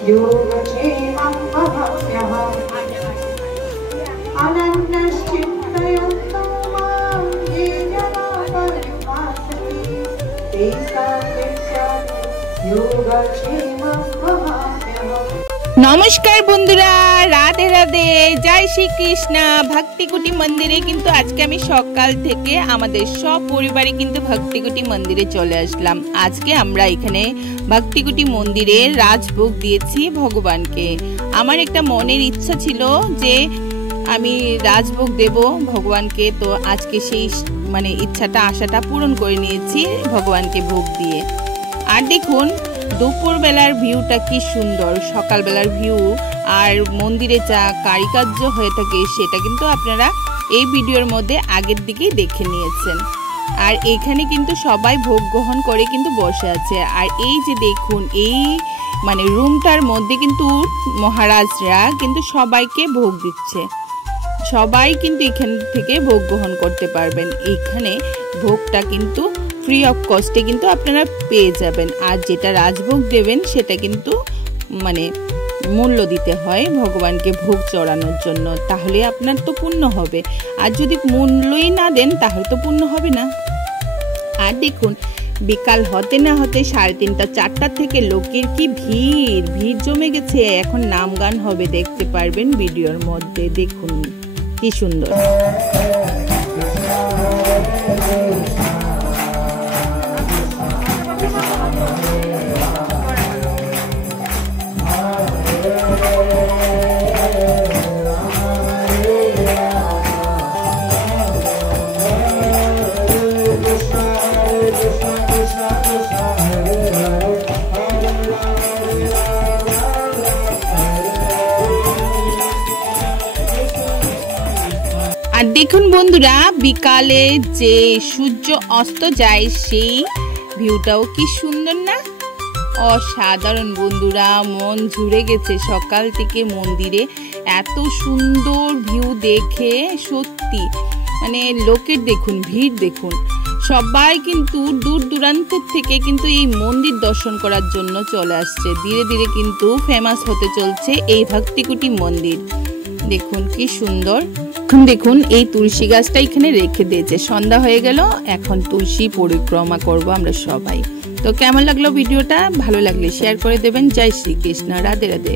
योगक्षेमं वहाम्यहम् अनन्यश्चिन्तयन्तो मां ये जनाः पर्युपासते तेषां नित्यात् योगक्षेमं वहाम्यहम्। नमस्कार बंधुरा, राधे राधे, जय श्री कृष्णा। भक्तिकुटी मंदिरे किन्तु आज के आमी सकाल थेके आमादेर सब परिवारे किन्तु भक्तिकुटी मंदिरे चले आसलाम। आज के आमरा एखाने भक्तिकुटी मंदिरे राजभोग दिएछि भगवानके। आमार एकटा मनेर इच्छा छिलो जे आमी राजभोग देब भगवानके, तो आज के सेई माने इच्छाटा आशाटा पूरण करे निয়েছি भगवानके भोग दिए। আর দেখুন দুপুর বেলার ভিউটা কি সুন্দর, সকাল বেলার ভিউ আর মন্দিরে যা কারিকার্য হয়ে থাকে সেটা কিন্তু আপনারা এই ভিডিওর মধ্যে আগের দিকেই দেখে নিয়েছেন। আর এখানে কিন্তু সবাই ভোগ গ্রহণ করে কিন্তু বসে আছে। আর এই যে দেখুন এই মানে রুমটার মধ্যে কিন্তু মহারাজরা কিন্তু সবাইকে ভোগ দিচ্ছে। সবাই কিন্তু এখান থেকে ভোগ গ্রহণ করতে পারবেন। এখানে ভোগটা কিন্তু ফ্রি অফ কস্টে কিন্তু আপনারা পেয়ে যাবেন। আর যেটা রাজভোগ দেবেন সেটা কিন্তু মানে মূল্য দিতে হয় ভগবানকে ভোগ চড়ানোর জন্য, তাহলে আপনার তো পুণ্য হবে। আর যদি মূল্যই না দেন তাহলে তো পুণ্য হবে না। আর দেখুন বিকাল হতে না হতে 3:30 4টা থেকে লোকের কি ভিড় জমে গেছে। এখন নাম গান হবে, দেখতে পারবেন ভিডিওর মধ্যে। দেখুন কি সুন্দর। আর দেখুন বন্ধুরা বিকালে যে সূর্য অস্ত যায় সেই ভিউটাও কি সুন্দর না, অসাধারণ বন্ধুরা। মন জুড়ে গেছে সকাল থেকে মন্দিরে, এত সুন্দর ভিউ দেখে সত্যি মানে লোকের দেখুন ভিড় দেখুন। সবাই কিন্তু দূর দূরান্তের থেকে কিন্তু এই মন্দির দর্শন করার জন্য চলে আসছে। ধীরে ধীরে কিন্তু ফেমাস হতে চলছে এই ভক্তিকুটি মন্দির। দেখুন কি সুন্দর। এখন দেখুন এই তুলসী গাছটা এখানে রেখে দিয়েছে। সন্ধ্যা হয়ে গেল, এখন তুলসী পরিক্রমা করব আমরা সবাই। তো কেমন লাগলো ভিডিওটা? ভালো লাগলে শেয়ার করে দেবেন। জয় শ্রী কৃষ্ণ, রাধে রাধে।